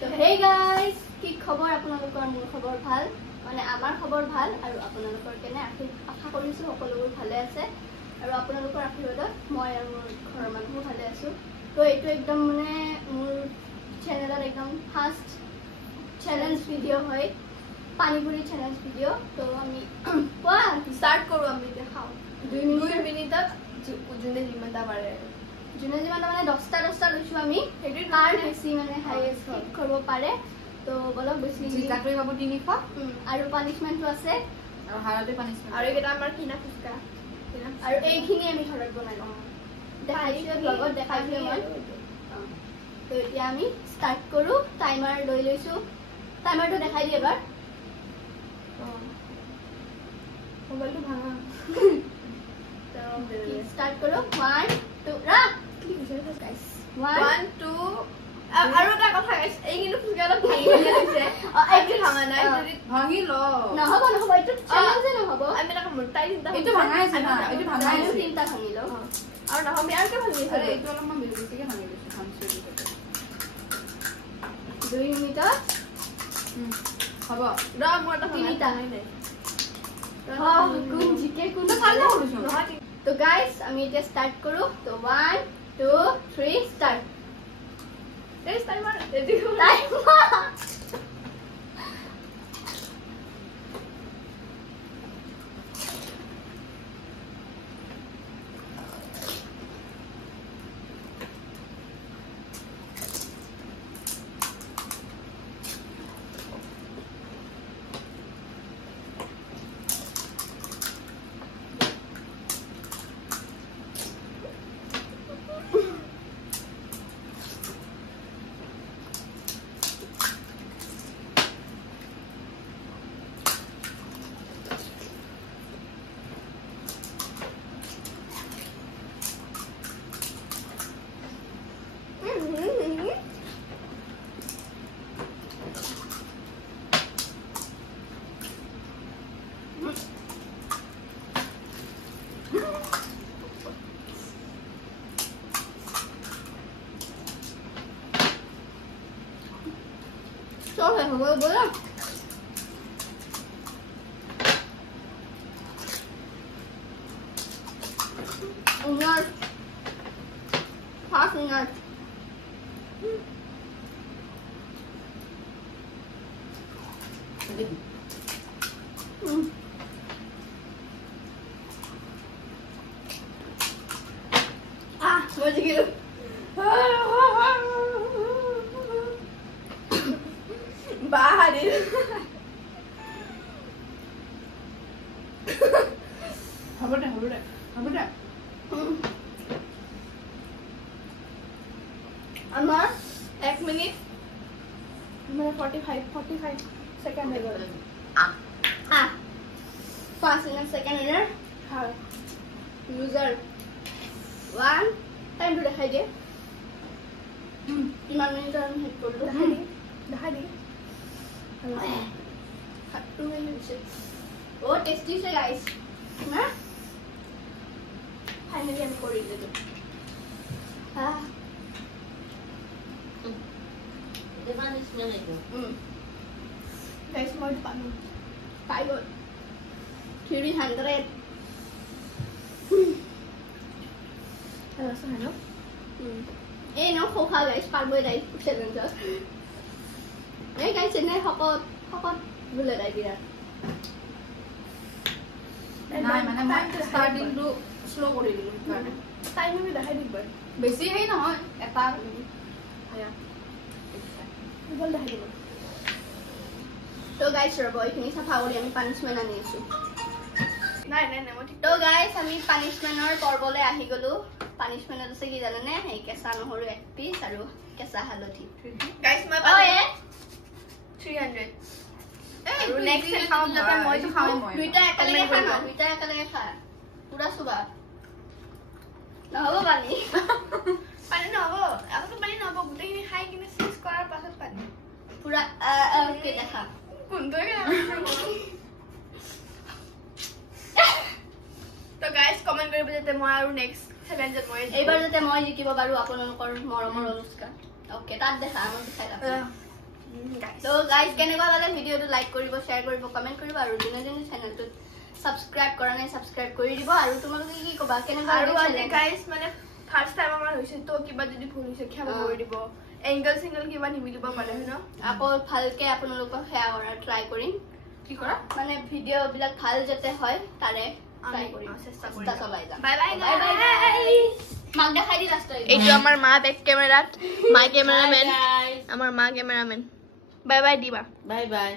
তো hey guys, কি খবৰ আপোনালোকৰ? মোৰ খবৰ ভাল, মানে আমাৰ খবৰ ভাল আৰু আপোনালোকৰ কেনে আশা কৰিছো সকলোবোৰ ভালে আছে আৰু আপোনালোকৰ আশীৰ্বাদত মই আৰু মোৰ ঘৰৰ মানুহো ভালে আছো। তো এইটো একদম মানে মোৰ চেনেলত একদম ফাৰ্ষ্ট চেলেঞ্জ ভিডিঅ' হয়, পানীপুৰি চেলেঞ্জ ভিডিঅ'। তো আমি ষ্টাৰ্ট কৰোঁ। আমি এতিয়া খাওঁ 2 মিনিটত যোনে যিমানটা পাৰে যোনে যিমানটা মানে 10টা লৈছোঁ আমি, সেইটো কাৰ বেছি মানে হাইয়েষ্ট কৰিব পাৰে। তো বলক বেছি জিকাটোৱে পাব 300 আৰু পানিচমেণ্টটো আছে আৰু হাৰতে পানিচমেণ্ট আৰু এইকেইটা আমাৰ কিনা ফুচকা আৰু এইখিনি আমি ঘৰত বনাই লওঁ। দেখাইছোঁ লগত দেখাইছোঁ মই। তো এতিয়া আমি ষ্টাৰ্ট কৰোঁ। টাইমাৰ লৈ লৈছোঁ। টাইমাৰটো দেখাই দিয়ে এবাৰ। মোবাইলটো ভাঙা। তো ষ্টাৰ্ট কৰোঁ। 1 2 ৰাখ। 1 2 আৰু এটা কথা গাইছ, এই কিন্তু ফুচকাটো ভাঙি লৈছে। এইটো ভাঙা নাই, যদি ভাঙি ল নহ'ব এইটো চেলেঞ্জে নহ'ব। আমি এটা মোটাই চিন্তা এইটো ভাঙাই আছে না, এইটো ভাঙাই আছে। 3টা ভাঙি লওঁ আৰু নহয় আৰু কি ভাঙি আছে? এইটো অলপমান বেছিকে ভাঙি লৈছোঁ। 2 মিনিটত হ'ব ৰ মোৰ এটা 3টা কোন জিকে কোন নহয়। তো গাইস আমি এতিয়া ষ্টাৰ্ট কৰোঁ। তো 1 2 3 ষ্টাৰ্ট। এই টাইমাৰ ৰেডি হ'ল। Sao phải không bữa lắm. Ngon. Phát ngon. Mau gitu. Bahadir. হ'ব দে আমার 1 মিনিট মানে 45 সেকেন্ড হয়ে গেল। 5 সেকেন্ড winner. হ্যাঁ Loser. 1 টাইম তো দেখাই দিয়ে। কিমান মিনিট আমি হেড করলো দেখাই দি খাট্টু হয়ে গেছে। ও টেস্টি সে গাইস না ফাইনালি আমি করে দিলাম। গাইস মই পানি পাই গ'ল 300 আছে হেনো এই ন খোখা গাইস পারবই নাই চ্যালেঞ্জত এই গাইস এনে হকত বুলে দাই দিয়া নাই মানে মই ষ্টাৰ্টিংটো স্লো কৰি দিলোঁ কাৰণে টাইম আমি দেখাই দিব বেছি হেৰি নহয় এটা বল দেখাই দিব। তো গাইস ৰব এইখিনি চাফা কৰি আমি পানিশমেন্ট আনি আছো। নাই মই তো গাইস আমি পানিশমেন্টৰ পৰ্বলে আহি গলো। পানিশমেন্টত আছে কি জানে নে, এই কেঁচা নহৰু 1 পিস আৰু কেঁচা হালধি। গাইস মই ওয়ে 300 আৰু নেক্সট খাওঁ যাতে মই খাওঁ দুইটা একেলগে খা পুৰা সুবা নহব পানি পানি নহব আকৌ পানি নহব গোটেইখিনি খাই কিনে চেঞ্জ কৰাৰ পাছত পানি পুৰা ওকে দেখা কোনটোৱে তো গাইস কমেন্ট কৰিব যাতে মই আৰু নেক্সট চ্যালেঞ্জত মই এইবাৰ যাতে মই জিকিব পাৰো আপোনালোকৰ মৰমৰ অনুষ্কা। ওকে তাত দেখা মই দেখাই তো গাইজ কেনেকুৱা লাগে ভিডিঅ'টো লাইক কৰিব শ্বেয়াৰ কৰিব কমেণ্ট কৰিব আৰু দিনে চেনেলটোত ছাবস্ক্ৰাইব কৰা নাই ছাবস্ক্ৰাইব কৰি দিব আৰু তোমালোকে কি ক'বা কেনেকুৱা আৰু লাগে আজি গাইজ মানে ফাৰ্ষ্ট টাইম আমাৰ হৈছে তো কিবা যদি ভুল হৈছে ক্ষমা কৰি দিব এংগল সিঙ্গল কিবা নিমিলিব পাৰে হয় ন আকৌ ভালকে আপোনালোকক সেয়া কৰা ট্ৰাই কৰিম কি কৰা মানে ভিডিঅ' বিলাক ভাল যাতে হয় তাৰে ট্ৰাই কৰিম চেষ্টা চেষ্টা চলাই যাম বাই বাই বাই বাই মাক দেখাই দি লাষ্টত এইটো আমাৰ মা বেক কেমেৰাত মাই কেমেৰামেন আমাৰ মা কেমেৰামেন বাই বাই দিবা বাই বাই